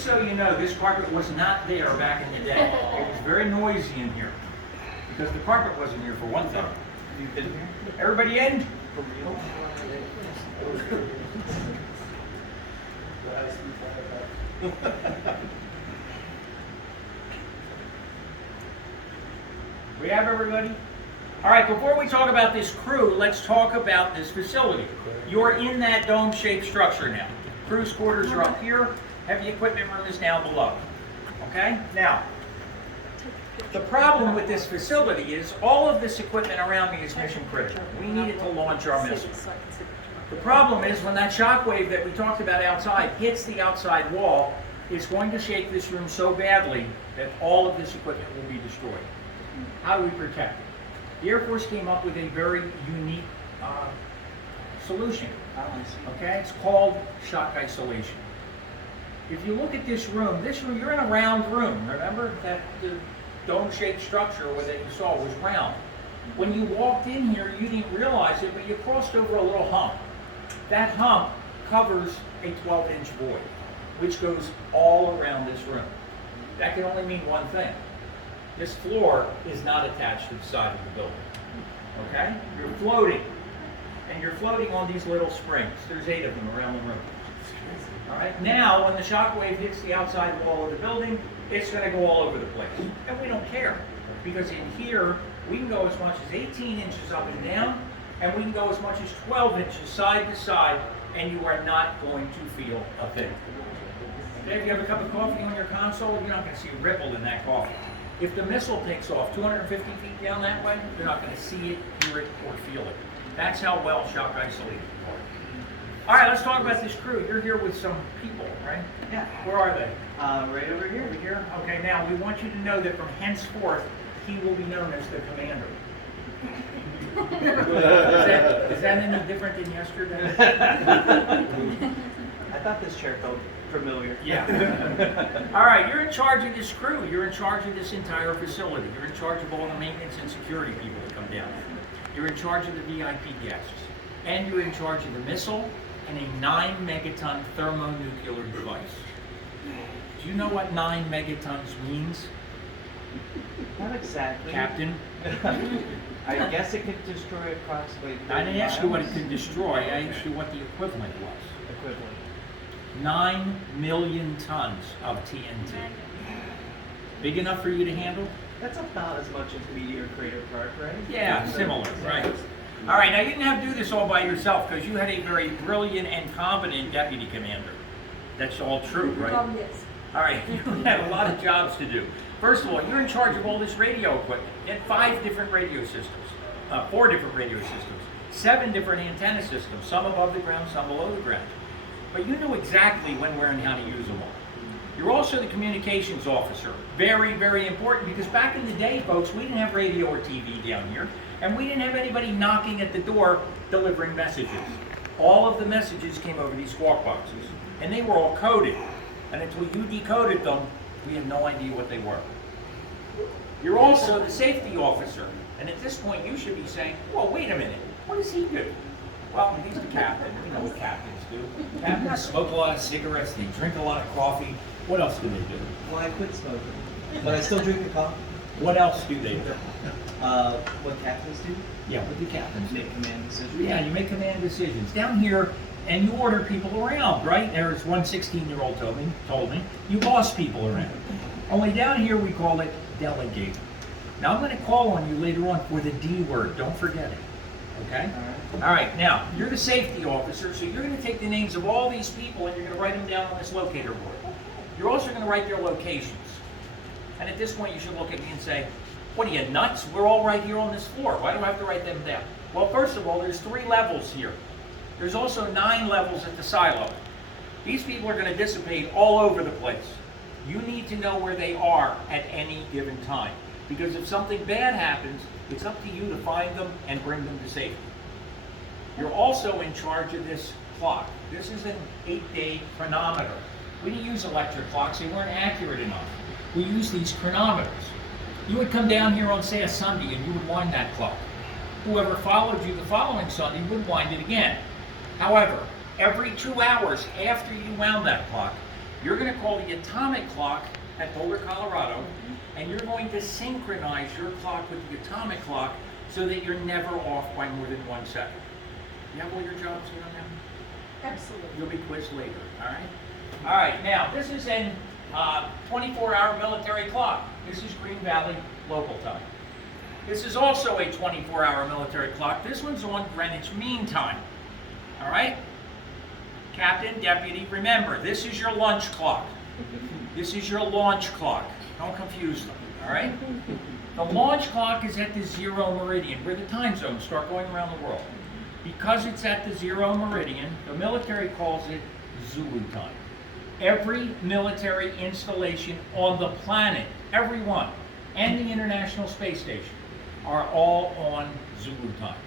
just so you know, this carpet was not there back in the day. It was very noisy in here because the carpet wasn't here for one thing. You've been here? Everybody in? For real? We have everybody? All right, before we talk about this crew, let's talk about this facility. You're in that dome-shaped structure now. Crew's quarters are up here. Heavy equipment room is down below. Okay? Now, the problem with this facility is all of this equipment around me is mission critical. We need it to launch our missile. The problem is when that shock wave that we talked about outside hits the outside wall, it's going to shake this room so badly that all of this equipment will be destroyed. How do we protect it? The Air Force came up with a very unique solution. Okay, it's called shock isolation. If you look at this room, you're in a round room. Remember that the dome-shaped structure that you saw was round. When you walked in here, you didn't realize it, but you crossed over a little hump. That hump covers a 12-inch void, which goes all around this room. That can only mean one thing. This floor is not attached to the side of the building. Okay? You're floating. And you're floating on these little springs. There's 8 of them around the room. All right? Now, when the shock wave hits the outside wall of the building, it's going to go all over the place. And we don't care. Because in here, we can go as much as 18 inches up and down, and we can go as much as 12 inches side to side, and you are not going to feel a thing. Okay? If you have a cup of coffee on your console, you're not going to see a ripple in that coffee. If the missile takes off 250 feet down that way, you're not going to see it, hear it, or feel it. That's how well shock isolated you are. All right, let's talk about this crew. You're here with some people, right? Yeah. Where are they? Right over here. Over here? Okay, now we want you to know that from henceforth, he will be known as the commander. Is that any different than yesterday? I thought this chair felt familiar. Yeah. All right, you're in charge of this crew. You're in charge of this entire facility. You're in charge of all the maintenance and security people that come down here. You're in charge of the VIP guests. And you're in charge of the missile and a 9-megaton thermonuclear device. Do you know what 9 megatons means? Not exactly. Captain? I guess it could destroy approximately 30 I didn't ask you what it miles. could destroy. I asked you what the equivalent was. Equivalent. 9 million tons of TNT. Big enough for you to handle? That's about as much as Meteor Crater Park, right? Yeah, similar, right. All right, now you didn't have to do this all by yourself because you had a very brilliant and competent deputy commander. That's all true, right? Yes. All right, you have a lot of jobs to do. First of all, you're in charge of all this radio equipment. You had 5 different radio systems, 4 different radio systems, 7 different antenna systems, some above the ground, some below the ground. But you knew exactly when, where, and how to use them all. You're also the communications officer. Very, very important because back in the day, folks, we didn't have radio or TV down here, and we didn't have anybody knocking at the door delivering messages. All of the messages came over these squawk boxes, and they were all coded. And until you decoded them, we had no idea what they were. You're also the safety officer, and at this point, you should be saying, well, wait a minute, what does he do? Well, he's the captain. We know what captains do. Captains smoke a lot of cigarettes, they drink a lot of coffee. What else do they do? Well, I quit smoking, but I still drink the coffee. What else do they do? What captains do? Yeah, what do captains do? Make command decisions. Yeah, you make command decisions. Down here, and you order people around, right? There's one 16-year-old told me, you boss people around. Only down here we call it delegate. Now I'm going to call on you later on for the D word. Don't forget it. Okay? All right, now, you're the safety officer, so you're going to take the names of all these people and you're going to write them down on this locator board. You're also going to write their locations. And at this point, you should look at me and say, what are you, nuts? We're all right here on this floor. Why do I have to write them down? Well, first of all, there's 3 levels here. There's also 9 levels at the silo. These people are going to dissipate all over the place. You need to know where they are at any given time. Because if something bad happens, it's up to you to find them and bring them to safety. You're also in charge of this clock. This is an 8-day chronometer. We didn't use electric clocks, they weren't accurate enough. We use these chronometers. You would come down here on, say, a Sunday and you would wind that clock. Whoever followed you the following Sunday would wind it again. However, every 2 hours after you wound that clock, You're going to call the atomic clock at Boulder, Colorado, and you're going to synchronize your clock with the atomic clock so that you're never off by more than 1 second. You have all your jobs here now? Absolutely. You'll be quizzed later, all right? All right, now, this is an 24-hour military clock. This is Green Valley local time. This is also a 24-hour military clock. This one's on Greenwich Mean Time, all right? Captain, deputy, remember, this is your lunch clock. This is your launch clock. Don't confuse them, all right? The launch clock is at the 0 meridian, where the time zones start going around the world. Because it's at the 0 meridian, the military calls it Zulu time. Every military installation on the planet, every one, and the International Space Station, are all on Zulu time.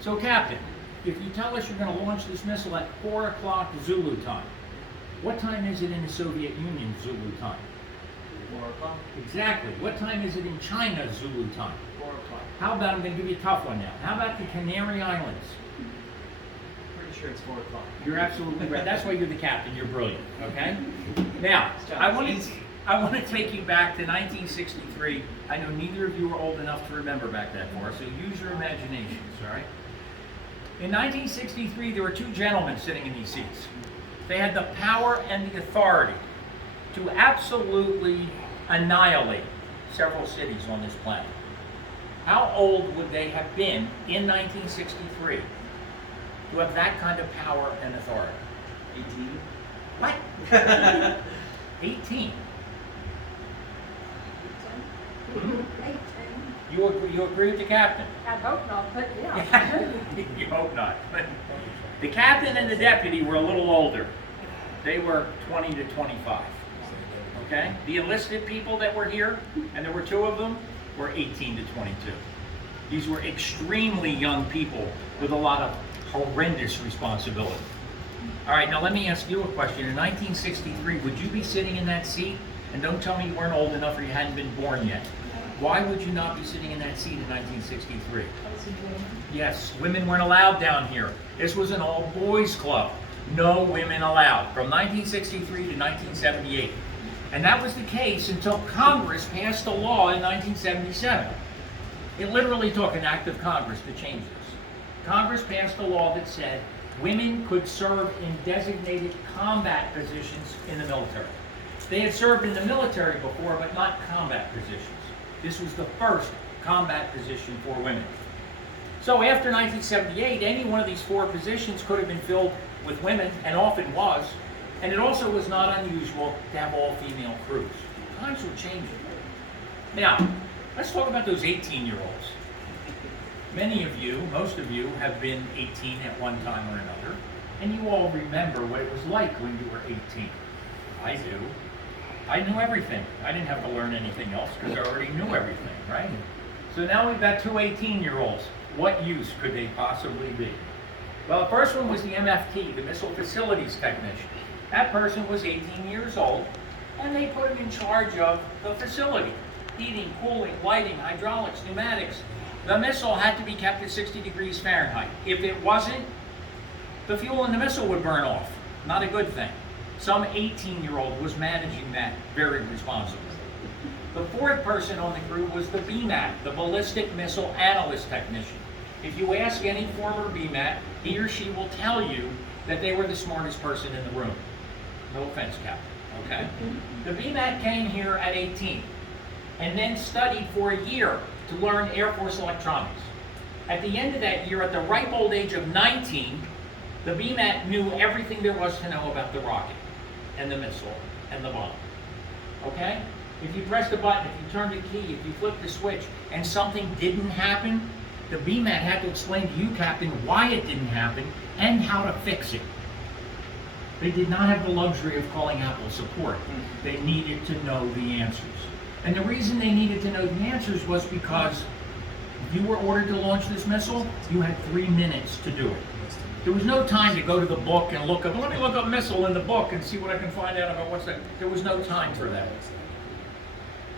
So, Captain, if you tell us you're going to launch this missile at 4 o'clock Zulu time, what time is it in the Soviet Union Zulu time? 4 o'clock? Exactly. What time is it in China Zulu time? 4 o'clock. How about, I'm going to give you a tough one now. How about the Canary Islands? Pretty sure it's 4 o'clock. You're absolutely right. That's why you're the captain. You're brilliant. Okay? Now, I want to take you back to 1963. I know neither of you are old enough to remember back that far, so use your imaginations, all right? In 1963, there were two gentlemen sitting in these seats. They had the power and the authority to absolutely annihilate several cities on this planet. How old would they have been in 1963 to have that kind of power and authority? 18? What? 18. You agree with the captain? I hope not, but yeah. You hope not. The captain and the deputy were a little older. They were 20 to 25. Okay? The enlisted people that were here, and there were two of them, were 18 to 22. These were extremely young people with a lot of horrendous responsibility. All right, now let me ask you a question. In 1963, would you be sitting in that seat? And don't tell me you weren't old enough or you hadn't been born yet. Why would you not be sitting in that seat in 1963? Yes, women weren't allowed down here. This was an all-boys club. No women allowed from 1963 to 1978. And that was the case until Congress passed a law in 1977. It literally took an act of Congress to change this. Congress passed a law that said women could serve in designated combat positions in the military. They had served in the military before, but not combat positions. This was the first combat position for women. So after 1978, any one of these four positions could have been filled with women, and often was. And it also was not unusual to have all-female crews. Times were changing. Now, let's talk about those 18-year-olds. Many of you, most of you, have been 18 at one time or another, and you all remember what it was like when you were 18. I do. I knew everything. I didn't have to learn anything else because I already knew everything, right? So now we've got two 18-year-olds. What use could they possibly be? Well, the first one was the MFT, the Missile Facilities Technician. That person was 18 years old, and they put him in charge of the facility. Heating, cooling, lighting, hydraulics, pneumatics. The missile had to be kept at 60 degrees Fahrenheit. If it wasn't, the fuel in the missile would burn off. Not a good thing. Some 18-year-old was managing that very responsibly. The fourth person on the crew was the BMAT, the Ballistic Missile Analyst Technician. If you ask any former BMAT, he or she will tell you that they were the smartest person in the room. No offense, Captain, okay? The BMAT came here at 18 and then studied for a year to learn Air Force electronics. At the end of that year, at the ripe old age of 19, the BMAT knew everything there was to know about the rocket and the missile and the bomb, okay? If you pressed a button, if you turned a key, if you flipped the switch, and something didn't happen, the BMAT had to explain to you, Captain, why it didn't happen and how to fix it. They did not have the luxury of calling Apple support. They needed to know the answers. And the reason they needed to know the answers was because if you were ordered to launch this missile, you had 3 minutes to do it. There was no time to go to the book and look up, let me look up missile in the book and see what I can find out about what's that. There was no time for that.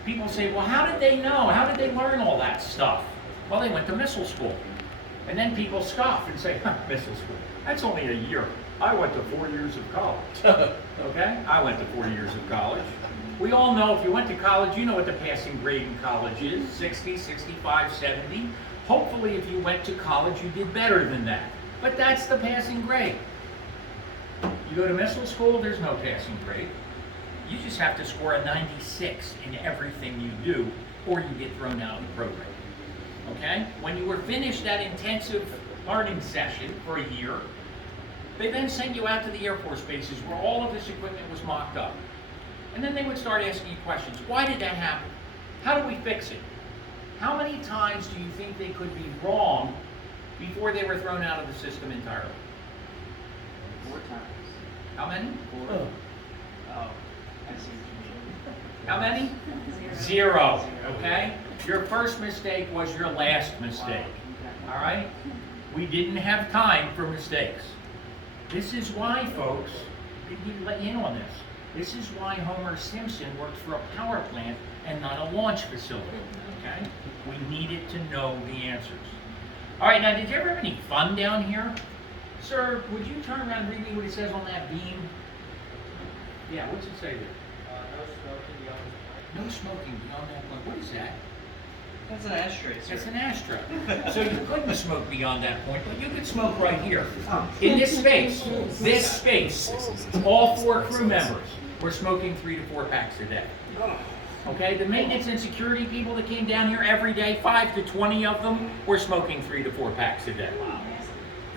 People say, well, how did they know? How did they learn all that stuff? Well, they went to missile school. And then people scoff and say, missile school, that's only a year. I went to 4 years of college. Okay? I went to 4 years of college. We all know if you went to college, you know what the passing grade in college is, 60, 65, 70. Hopefully if you went to college, you did better than that. But that's the passing grade. You go to missile school, there's no passing grade. You just have to score a 96 in everything you do, or you get thrown out of the program. Okay? When you were finished that intensive learning session for a year, they then sent you out to the Air Force bases where all of this equipment was mocked up. And then they would start asking you questions. Why did that happen? How do we fix it? How many times do you think they could be wrong before they were thrown out of the system entirely? 4 times. How many? 4. Oh, I see what you mean. How many? 0. Okay? Your first mistake was your last mistake. All right? We didn't have time for mistakes. This is why, folks, they didn't let you in on this. This is why Homer Simpson worked for a power plant and not a launch facility. Okay? We needed to know the answers. All right, now, did you ever have any fun down here? Sir, would you turn around and read me what it says on that beam? Yeah, what's it say there? No smoking beyond that point. What is that? That's an ashtray, sir. That's an ashtray. So you couldn't smoke beyond that point, but you could smoke right here. In this space, all 4 crew members were smoking 3 to 4 packs a day. Okay, the maintenance and security people that came down here every day, 5 to 20 of them, were smoking 3 to 4 packs a day.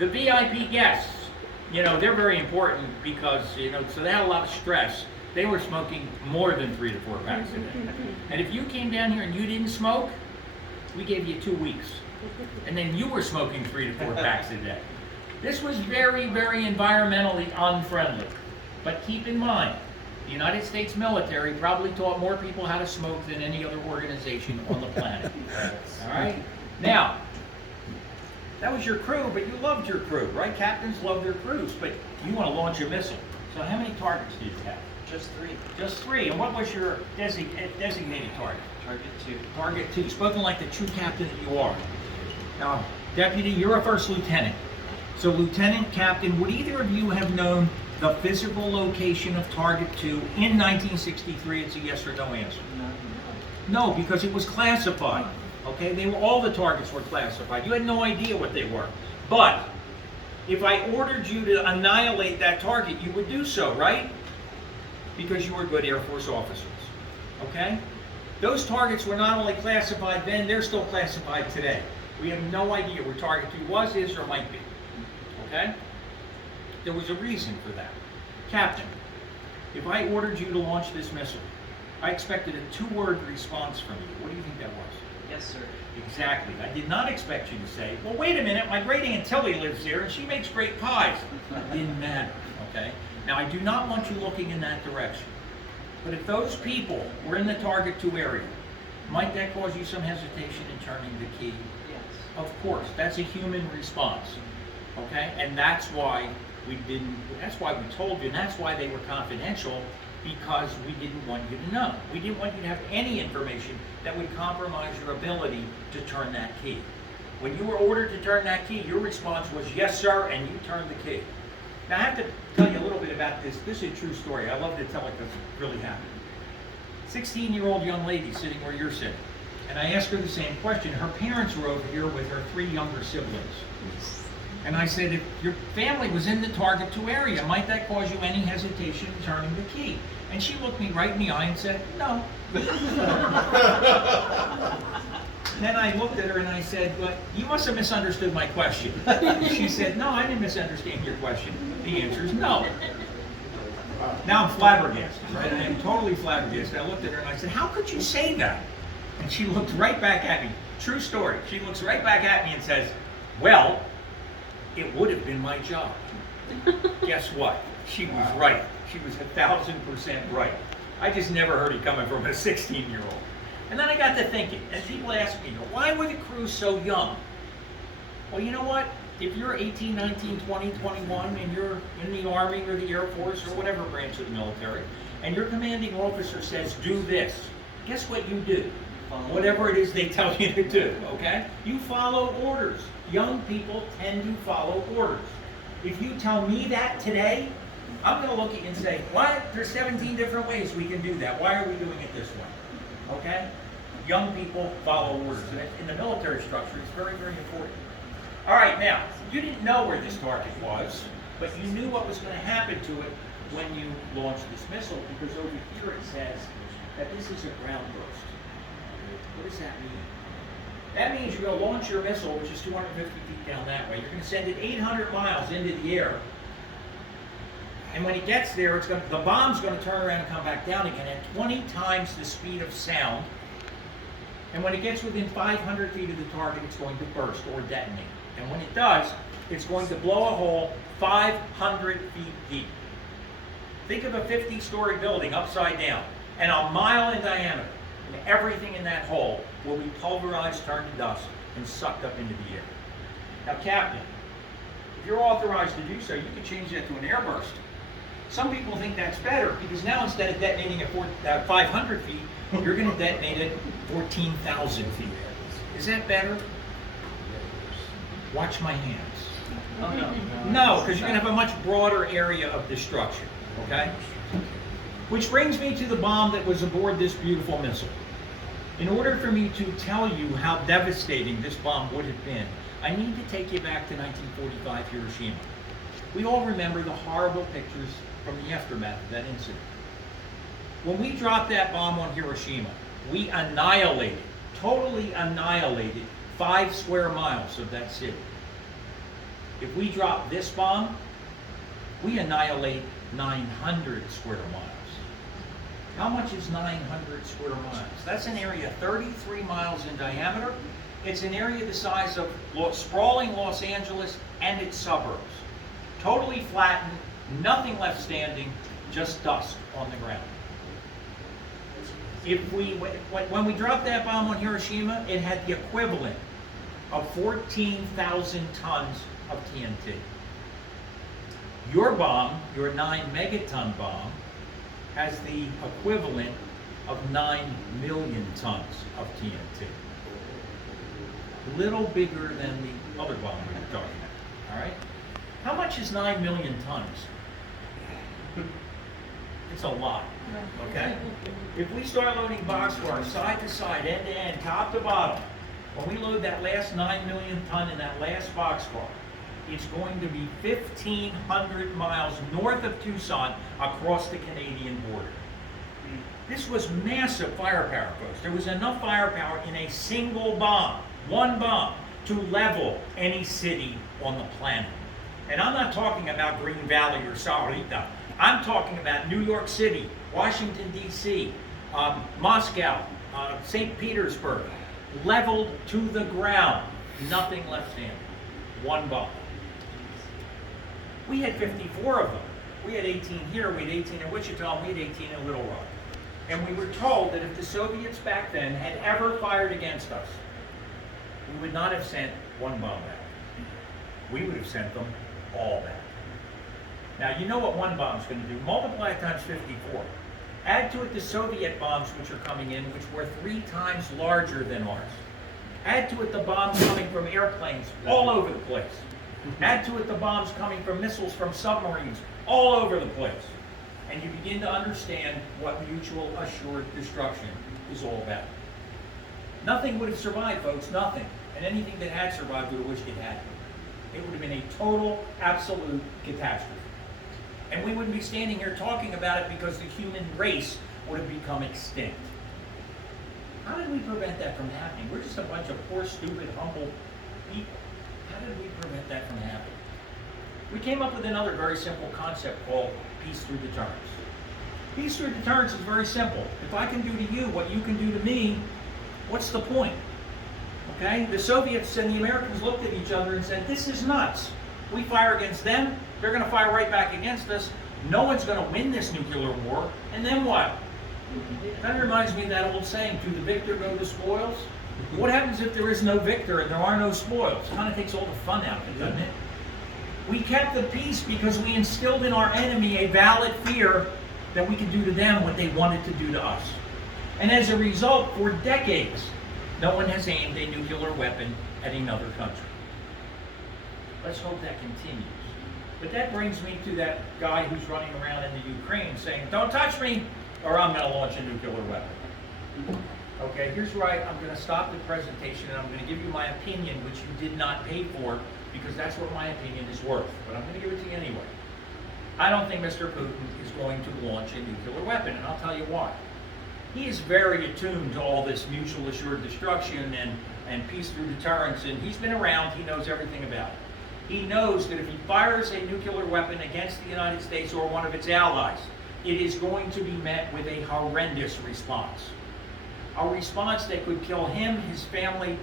The VIP guests, you know, they're very important because, you know, so they had a lot of stress. They were smoking more than 3 to 4 packs a day. And if you came down here and you didn't smoke, we gave you 2 weeks. And then you were smoking 3 to 4 packs a day. This was very, very environmentally unfriendly. But keep in mind, the United States military probably taught more people how to smoke than any other organization on the planet. All right? Now, that was your crew, but you loved your crew, right? Captains love their crews, but you want to launch a missile. So how many targets did you have? Just 3. Just 3. And what was your designated target? Target 2. Target 2. Spoken like the true captain that you are. Now, Deputy, you're a first lieutenant. So, Lieutenant, Captain, would either of you have known the physical location of Target 2 in 1963? It's a yes or no answer. No, because it was classified. Okay, all the targets were classified. You had no idea what they were. But if I ordered you to annihilate that target, you would do so, right? Because you were good Air Force officers. Okay? Those targets were not only classified then, they're still classified today. We have no idea where Target 2 was, is, or might be. Okay? There was a reason for that. Captain, if I ordered you to launch this missile, I expected a 2-word response from you. What do you think that was? Yes, sir. Exactly. I did not expect you to say, well, wait a minute, my great Aunt Tilly lives here and she makes great pies. It didn't matter, okay? Now, I do not want you looking in that direction. But if those people were in the Target 2 area, might that cause you some hesitation in turning the key? Yes. Of course, that's a human response, okay? And that's why we told you, and that's why they were confidential, because we didn't want you to know. We didn't want you to have any information that would compromise your ability to turn that key. When you were ordered to turn that key, your response was, yes, sir, and you turned the key. Now, I have to tell you a little bit about this. This is a true story. I love to tell it because it really happened. 16-year-old young lady sitting where you're sitting. And I asked her the same question. Her parents were over here with her 3 younger siblings. And I said, if your family was in the Target 2 area, might that cause you any hesitation in turning the key? And she looked me right in the eye and said, no. Then I looked at her and I said, well, you must have misunderstood my question. She said, no, I didn't misunderstand your question. The answer is no. Now I'm flabbergasted, right? I am totally flabbergasted. I looked at her and I said, how could you say that? And she looked right back at me. True story. She looks right back at me and says, well, it would have been my job. Guess what? She was right. She was 1,000% right. I just never heard it coming from a 16-year-old. And then I got to thinking, and people ask me, why were the crews so young? Well, you know what? If you're 18, 19, 20, 21, and you're in the Army or the Air Force or whatever branch of the military, and your commanding officer says, do this, guess what you do? Whatever it is they tell you to do, okay? You follow orders. Young people tend to follow orders. If you tell me that today, I'm going to look at you and say, what? There's 17 different ways we can do that. Why are we doing it this way? Okay? Young people follow orders. And in the military structure, it's very, very important. All right, now, you didn't know where this target was, but you knew what was going to happen to it when you launched this missile, because over here it says that this is a ground burst. What does that mean? That means you're going to launch your missile, which is 250 feet down that way. You're going to send it 800 miles into the air. And when it gets there, the bomb's going to turn around and come back down again at 20 times the speed of sound. And when it gets within 500 feet of the target, it's going to burst or detonate. And when it does, it's going to blow a hole 500 feet deep. Think of a 50-story building upside down and a mile in diameter. And everything in that hole will be pulverized, turned to dust, and sucked up into the air. Now, Captain, if you're authorized to do so, you can change that to an airburst. Some people think that's better because now instead of detonating at 500 feet, you're going to detonate at 14,000 feet. Is that better? Watch my hands. Oh, no. No, because you're going to have a much broader area of destruction, okay? Which brings me to the bomb that was aboard this beautiful missile. In order for me to tell you how devastating this bomb would have been, I need to take you back to 1945 Hiroshima. We all remember the horrible pictures from the aftermath of that incident. When we dropped that bomb on Hiroshima, we annihilated, totally annihilated 5 square miles of that city. If we drop this bomb, we annihilate 900 square miles. How much is 900 square miles? That's an area 33 miles in diameter. It's an area the size of sprawling Los Angeles and its suburbs. Totally flattened, nothing left standing, just dust on the ground. When we dropped that bomb on Hiroshima, it had the equivalent of 14,000 tons of TNT. Your bomb, your 9 megaton bomb, has the equivalent of 9 million tons of TNT. A little bigger than the other bomb we were talking about, all right? How much is 9 million tons? It's a lot, okay? If we start loading boxcars side to side, end to end, top to bottom, when we load that last 9 million ton in that last boxcar, it's going to be 1,500 miles north of Tucson across the Canadian border. This was massive firepower, folks. There was enough firepower in a single bomb, one bomb, to level any city on the planet. And I'm not talking about Green Valley or Sahuarita. I'm talking about New York City, Washington, D.C., Moscow, St. Petersburg, leveled to the ground. Nothing left standing. One bomb. We had 54 of them. We had 18 here, we had 18 in Wichita, and we had 18 in Little Rock. And we were told that if the Soviets back then had ever fired against us, we would not have sent one bomb back. We would have sent them all back. Now, you know what one bomb's going to do. Multiply it times 54. Add to it the Soviet bombs which are coming in, which were 3 times larger than ours. Add to it the bombs coming from airplanes all over the place. Add to it the bombs coming from missiles from submarines all over the place. And you begin to understand what mutual assured destruction is all about. Nothing would have survived, folks, nothing. And anything that had survived would have wished it had. It would have been a total, absolute catastrophe. And we wouldn't be standing here talking about it because the human race would have become extinct. How did we prevent that from happening? We're just a bunch of poor, stupid, humble people. How did we prevent that from happening? We came up with another very simple concept called peace through deterrence. Peace through deterrence is very simple. If I can do to you what you can do to me, what's the point? Okay? The Soviets and the Americans looked at each other and said, this is nuts. We fire against them, they're going to fire right back against us. No one's going to win this nuclear war, and then what? That reminds me of that old saying, to the victor go the spoils. What happens if there is no victor and there are no spoils? It kind of takes all the fun out of it, doesn't it? We kept the peace because we instilled in our enemy a valid fear that we could do to them what they wanted to do to us. And as a result, for decades, no one has aimed a nuclear weapon at another country. Let's hope that continues. But that brings me to that guy who's running around in the Ukraine saying, don't touch me, or I'm going to launch a nuclear weapon. Okay, here's where I'm going to stop the presentation, and I'm going to give you my opinion, which you did not pay for, because that's what my opinion is worth. But I'm going to give it to you anyway. I don't think Mr. Putin is going to launch a nuclear weapon, and I'll tell you why. He is very attuned to all this mutual assured destruction and peace through deterrence, and he's been around, he knows everything about it. He knows that if he fires a nuclear weapon against the United States or one of its allies, it is going to be met with a horrendous response. A response that could kill him, his family,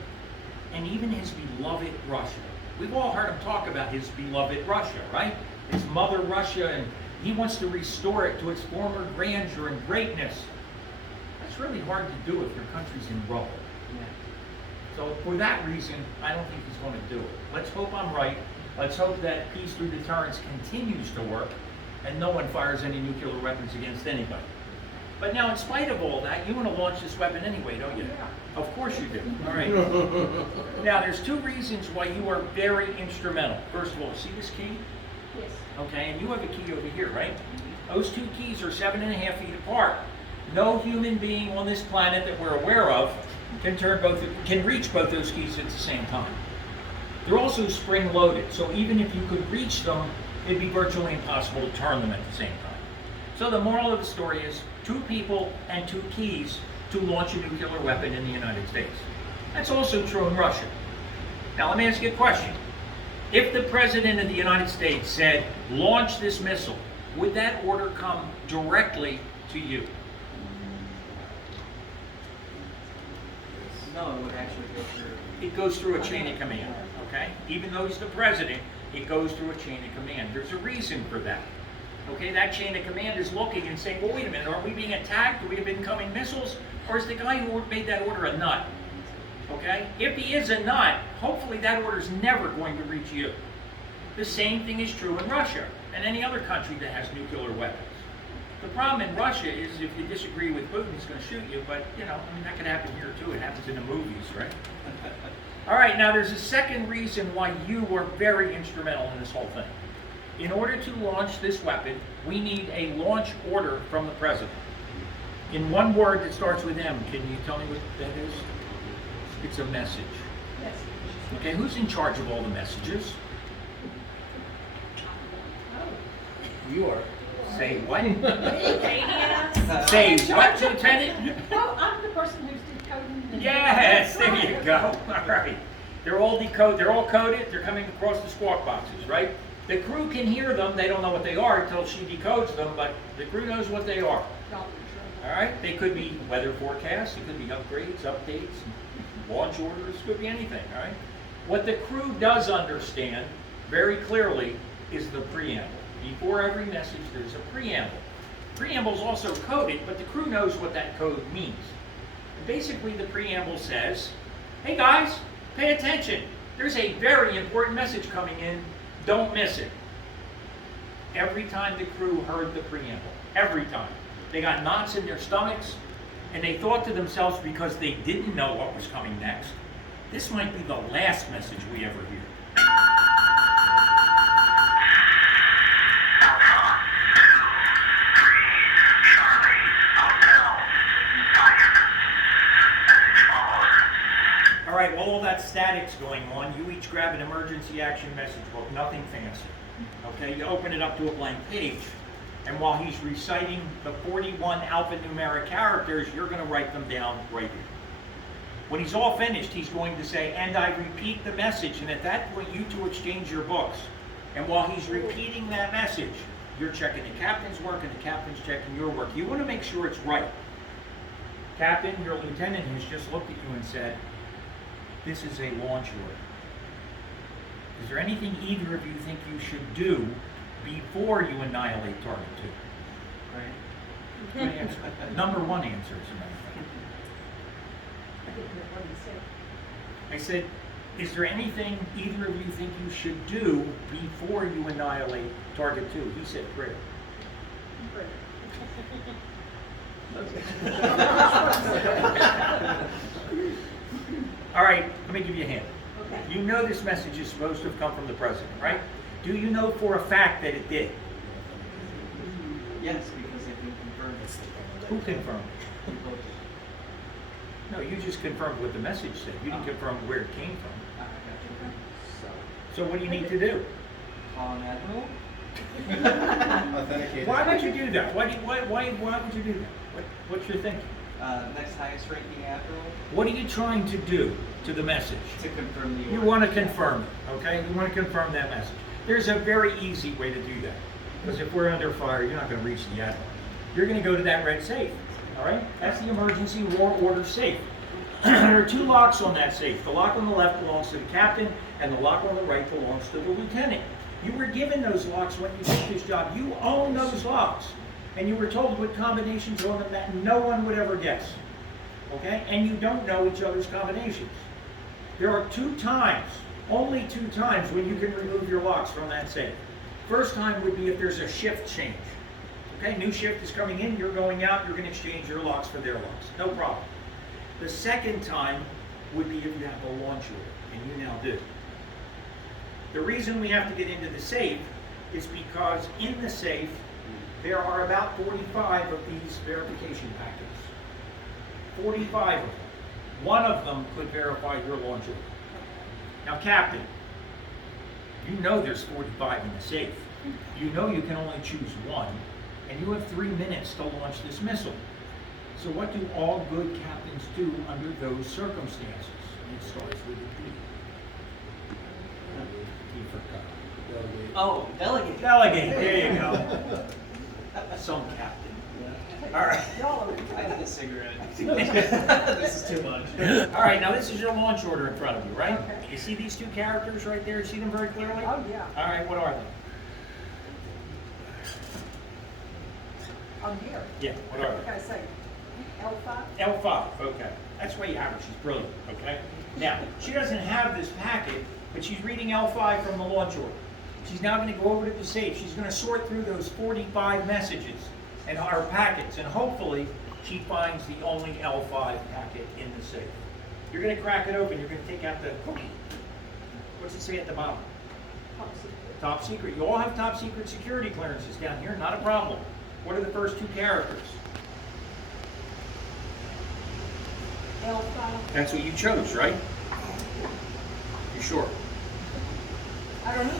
and even his beloved Russia. We've all heard him talk about his beloved Russia, right? His mother Russia, and he wants to restore it to its former grandeur and greatness. That's really hard to do if your country's in rubble. Yeah. So for that reason, I don't think he's going to do it. Let's hope I'm right. Let's hope that peace through deterrence continues to work and no one fires any nuclear weapons against anybody. But now, in spite of all that, you want to launch this weapon anyway, don't you? Yeah. Of course you do. All right. Now, there's two reasons why you are very instrumental. First of all, see this key? Yes. Okay, and you have a key over here, right? Those two keys are 7.5 feet apart. No human being on this planet that we're aware of can reach both those keys at the same time. They're also spring-loaded, so even if you could reach them, it'd be virtually impossible to turn them at the same time. So the moral of the story is 2 people and 2 keys to launch a nuclear weapon in the United States. That's also true in Russia. Now let me ask you a question. If the President of the United States said, launch this missile, would that order come directly to you? No, it would actually go through. It goes through a chain of command, okay? Even though he's the President, it goes through a chain of command. There's a reason for that. Okay, that chain of command is looking and saying, well, wait a minute, are we being attacked? Do we have incoming missiles? Or is the guy who made that order a nut? Okay? If he is a nut, hopefully that order is never going to reach you. The same thing is true in Russia and any other country that has nuclear weapons. The problem in Russia is if you disagree with Putin, he's going to shoot you, but, you know, I mean, that could happen here too. It happens in the movies, right? All right, now there's a second reason why you were very instrumental in this whole thing. In order to launch this weapon, we need a launch order from the President. In one word that starts with M, can you tell me what that is? It's a message. Yes. Okay, who's in charge of all the messages? Oh. You are. Say what? Yes. Say what, Lieutenant? Well, I'm the person who's decoding. the- Yes, there you go. All right. They're all decoded. They're all coded. They're coming across the squawk boxes, right? The crew can hear them. They don't know what they are until she decodes them, but the crew knows what they are. All right? They could be weather forecasts. It could be upgrades, updates, launch orders. It could be anything, all right? What the crew does understand very clearly is the preamble. Before every message, there's a preamble. Preamble is also coded, but the crew knows what that code means. And basically, the preamble says, hey guys, pay attention. There's a very important message coming in. Don't miss it. Every time the crew heard the preamble, every time, they got knots in their stomachs, and they thought to themselves, because they didn't know what was coming next, this might be the last message we ever hear. All right, while all that static's going on, you each grab an emergency action message book, nothing fancy. Okay, you open it up to a blank page. And while he's reciting the 41 alphanumeric characters, you're going to write them down right here. When he's all finished, he's going to say, and I repeat the message. And at that point, you two exchange your books. And while he's repeating that message, you're checking the captain's work and the captain's checking your work. You want to make sure it's right. Captain, your lieutenant has just looked at you and said, this is a launch order. Is there anything either of you think you should do before you annihilate Target 2? Right. Good answer. Number one answer, as a matter of fact. I didn't hear what he said. I said, is there anything either of you think you should do before you annihilate Target 2? He said prayer. Great. All right, let me give you a hint. Okay. You know this message is supposed to have come from the president, right? Do you know for a fact that it did? Yes, because they can confirm it. Who confirmed? People, No, you just confirmed what the message said. You didn't confirm where it came from. I got you. So, So what do you need to do? call an admiral? Authenticated. Why would you do that? Why would you do that? What's your thinking? Next highest ranking admiral What are you trying to do to the message? to confirm the order. You want to confirm it, okay? You want to confirm that message. There's a very easy way to do that. Because if we're under fire, you're not going to reach the admiral. You're going to go to that red safe, all right? That's the emergency war order safe. There are two locks on that safe. The lock on the left belongs to the captain, and the lock on the right belongs to the lieutenant. You were given those locks when you took this job. You own those locks. And you were told to put combinations on them that no one would ever guess. Okay? And you don't know each other's combinations. There are only two times when you can remove your locks from that safe. First time would be if there's a shift change. Okay? New shift is coming in, you're going out, you're going to exchange your locks for their locks. No problem. The second time would be if you have a launch order, and you now do. The reason we have to get into the safe is because in the safe, there are about 45 of these verification packets. 45 of them. One of them could verify your launch order. Now, Captain, you know there's 45 in the safe. You know you can only choose one, and you have 3 minutes to launch this missile. So what do all good captains do under those circumstances? It starts with a D. He forgot. Oh, delegate. Delegate, there you go. Some captain. All right. I need a cigarette. This is too much. All right, now this is your launch order in front of you, right? Okay. You see these two characters right there? See them very clearly? Oh, yeah. All right, what are they? I'm here. Yeah, what are What can I say? L5? they? L5, okay. That's why you have her, she's brilliant, okay? Now, she doesn't have this packet, but she's reading L5 from the launch order. She's now going to go over to the safe. She's going to sort through those 45 messages and our packets, and hopefully she finds the only L5 packet in the safe. You're going to crack it open. You're going to take out the cookie. What's it say at the bottom? Top secret. Top secret. You all have top secret security clearances down here. Not a problem. What are the first two characters? L5. That's what you chose, right? You sure? I don't know.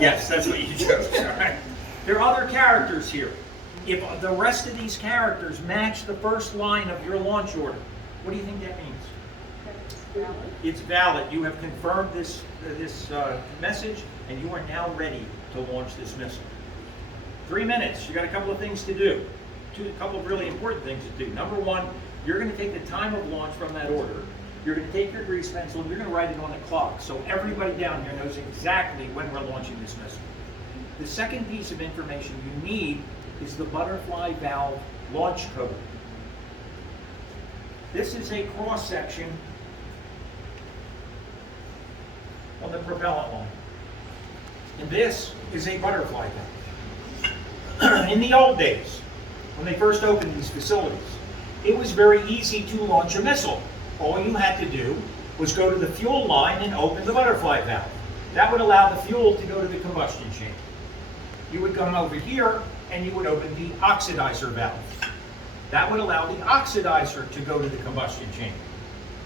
Yes, that's what you chose. All right. There are other characters here. If the rest of these characters match the first line of your launch order, what do you think that means? That's valid. It's valid. You have confirmed this message, and you are now ready to launch this missile. 3 minutes. You got a couple of things to do. A couple of really important things to do. Number one, you're going to take the time of launch from that order. You're going to take your grease pencil and you're going to write it on the clock, so everybody down here knows exactly when we're launching this missile. The second piece of information you need is the butterfly valve launch code. This is a cross section on the propellant line. And this is a butterfly valve. In the old days, when they first opened these facilities, it was very easy to launch a missile. All you had to do was go to the fuel line and open the butterfly valve. That would allow the fuel to go to the combustion chamber. You would come over here and you would open the oxidizer valve. That would allow the oxidizer to go to the combustion chamber.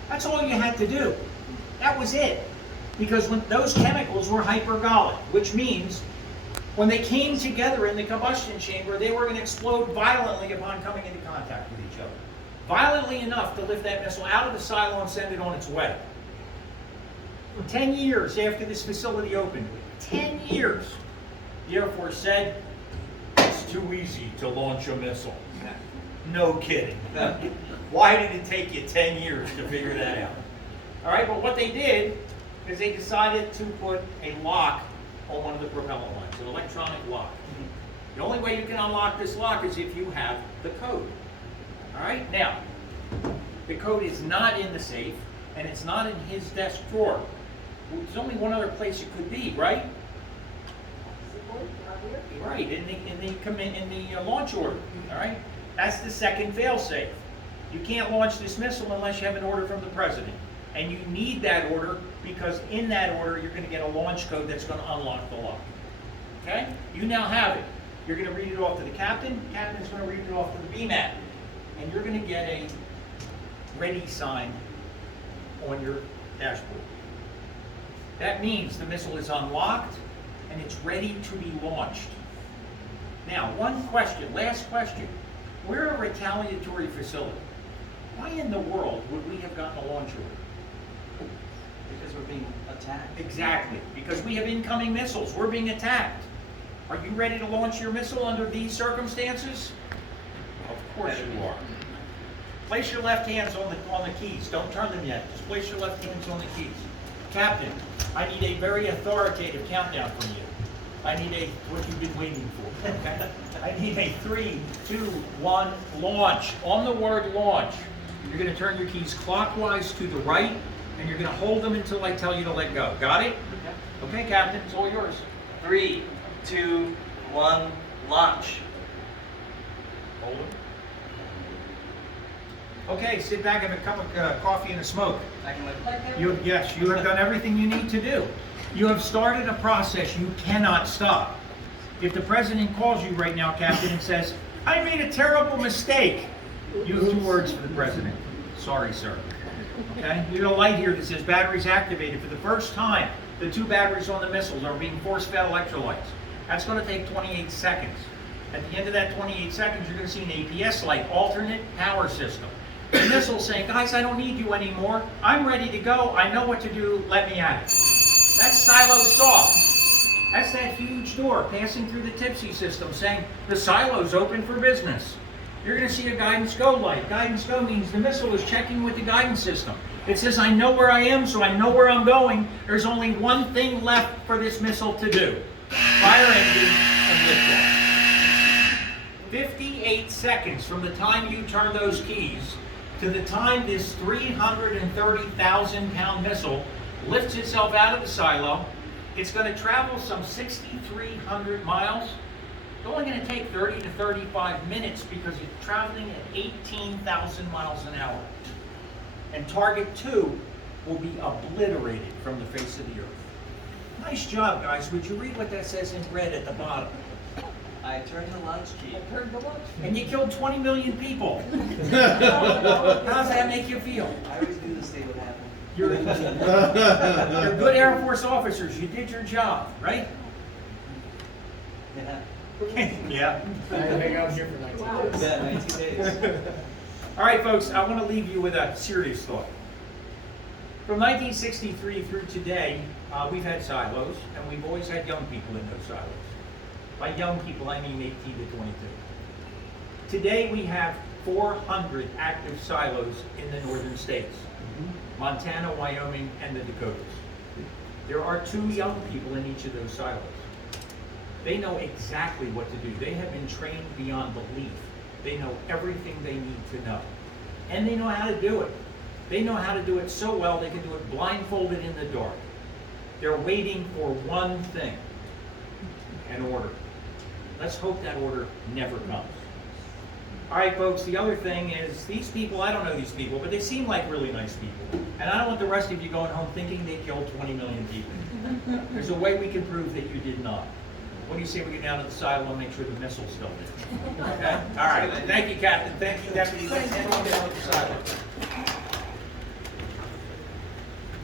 That's all you had to do. That was it. Because when those chemicals were hypergolic, which means when they came together in the combustion chamber, they were going to explode violently upon coming into contact with each other. Violently enough to lift that missile out of the silo and send it on its way. For 10 years after this facility opened, 10 years, the Air Force said, it's too easy to launch a missile. No kidding. Why did it take you 10 years to figure that out? All right, but what they did is they decided to put a lock on one of the propellant lines, an electronic lock. The only way you can unlock this lock is if you have the code. All right, now, the code is not in the safe, and it's not in his desk drawer. There's only one other place it could be, right? Right, in the launch order. All right, that's the second fail-safe. You can't launch this missile unless you have an order from the president, And you need that order because in that order, you're going to get a launch code that's going to unlock the lock. Okay? You now have it. You're going to read it off to the captain. Captain's going to read it off to the BMAT. And you're going to get a ready sign on your dashboard. That means the missile is unlocked and it's ready to be launched. Now, one question, last question. We're a retaliatory facility. Why in the world would we have gotten a launch order? Because we're being attacked. Exactly, because we have incoming missiles. We're being attacked. Are you ready to launch your missile under these circumstances? Of course you are. Place your left hands on the keys. Don't turn them yet. Just place your left hands on the keys. Captain, I need a very authoritative countdown from you. I need what you've been waiting for. Okay? I need a 3, 2, 1, launch. On the word launch, you're going to turn your keys clockwise to the right, and you're going to hold them until I tell you to let go. Got it? Okay, Captain, it's all yours. 3, 2, 1, launch. Hold them. Okay, sit back, have a cup of coffee and a smoke. I can live. Like Yes, you have done everything you need to do. You have started a process you cannot stop. If the president calls you right now, Captain, and says, I made a terrible mistake, you have 2 words for the president. Sorry, sir. Okay? You have a light here that says batteries activated. For the first time, the 2 batteries on the missiles are being force-fed electrolytes. That's going to take 28 seconds. At the end of that 28 seconds, you're going to see an APS light, alternate power system. The missile saying, guys, I don't need you anymore. I'm ready to go. I know what to do. Let me at it. That's silo soft. That's that huge door passing through the Tipsy system saying, the silo's open for business. You're going to see a guidance go light. Guidance go means the missile is checking with the guidance system. It says, I know where I am, so I know where I'm going. There's only one thing left for this missile to do. Fire engine and liftoff. 58 seconds from the time you turn those keys to the time this 330,000-pound missile lifts itself out of the silo. It's going to travel some 6,300 miles. It's only going to take 30 to 35 minutes because it's traveling at 18,000 miles an hour. And target 2 will be obliterated from the face of the earth. Nice job, guys. Would you read what that says in red at the bottom? I turned the launch key. I turned the launch. And you killed 20 million people. How does that make you feel? I always knew this day would happen. You're good Air Force officers. You did your job, right? Yeah. Yeah. I hang out here for 19 Wow. days. Yeah, 19 days. All right, folks, I want to leave you with a serious thought. From 1963 through today, we've had silos, and we've always had young people in those silos. By young people, I mean 18 to 22. Today, we have 400 active silos in the northern states, Montana, Wyoming, and the Dakotas. There are 2 young people in each of those silos. They know exactly what to do. They have been trained beyond belief. They know everything they need to know. And they know how to do it. They know how to do it so well they can do it blindfolded in the dark. They're waiting for one thing, an order. Let's hope that order never comes. All right, folks, the other thing is these people, I don't know these people, but they seem like really nice people. And I don't want the rest of you going home thinking they killed 20 million people. There's a way we can prove that you did not. What do you say we get down to the silo and make sure the missile's still there? Okay? All right. Thank you, Captain. Thank you, Deputy. Let's head on down to the silo.